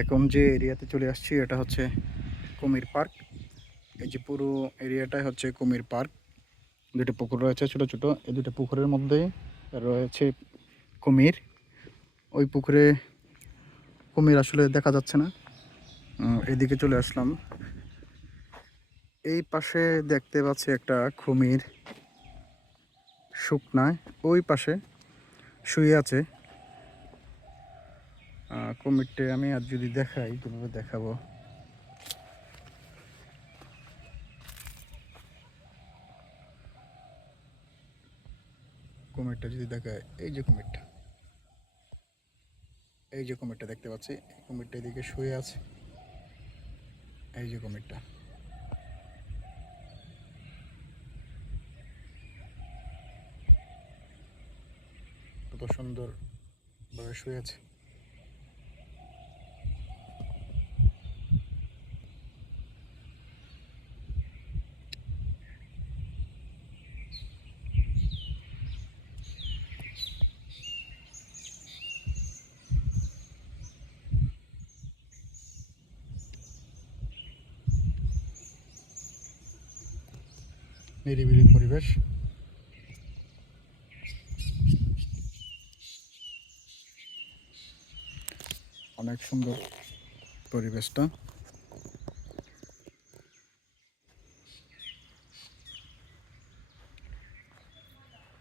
এখন যে এরিয়াতে চলে আসছি, এটা হচ্ছে কুমির পার্ক। এই যে পুরো এরিয়াটাই হচ্ছে কুমির পার্ক। দুটো পুকুর রয়েছে ছোট ছোট। এই দুটো পুকুরের মধ্যে রয়েছে কুমির। ওই পুকুরে কুমির আসলে দেখা যাচ্ছে না। এদিকে চলে আসলাম। এই পাশে দেখতে পাচ্ছি একটা কুমির শুকনায়। ওই পাশে শুয়ে আছে। কুমিরটে আমি আর যদি দেখাই, কীভাবে দেখাবো? কুমিরটা যদি দেখায়, এই যে কুমিরটা এই যে কুমিরটা দেখতে পাচ্ছি কুমিরটা এদিকে শুয়ে আছে। এই যে কুমিরটা কত সুন্দর ভাবে শুয়ে আছে। নিরিবিলি পরিবেশ। অনেক সুন্দর পরিবেশটা।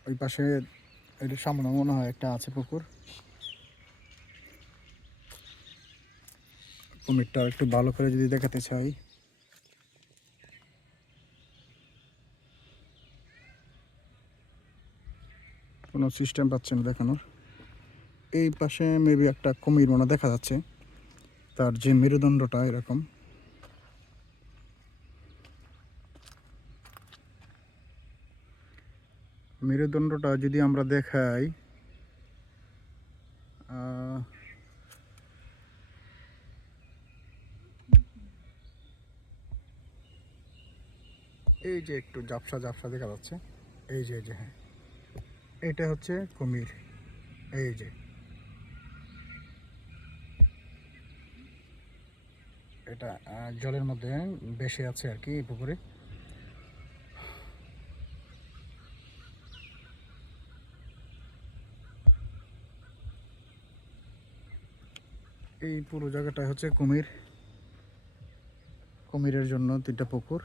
ওই পাশে এটা সামনে মনে হয় একটা আছে পুকুর। কুমিরটা একটু ভালো করে যদি দেখাতে চাই। কোনো সিস্টেম পাচ্ছে না দেখানোর। এই পাশে মেবি একটা কুমির মনে দেখা যাচ্ছে। তার যে মেরুদণ্ডটা এরকম। মেরুদণ্ডটা যদি আমরা দেখাই এই যে একটু জাপসা জাপসা দেখা যাচ্ছে। এই যে এই যে হ্যাঁ। এটা হচ্ছে কুমির। এই যে। এটা জলের মধ্যে বেশি আছে আর কি, পুকুরে। এই পুরো জায়গাটা হচ্ছে কুমির। কুমিরের জন্য তিনটা পুকুর।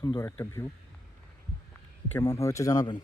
সুন্দর একটা ভিউ। কেমন হয়েছে জানাবেন?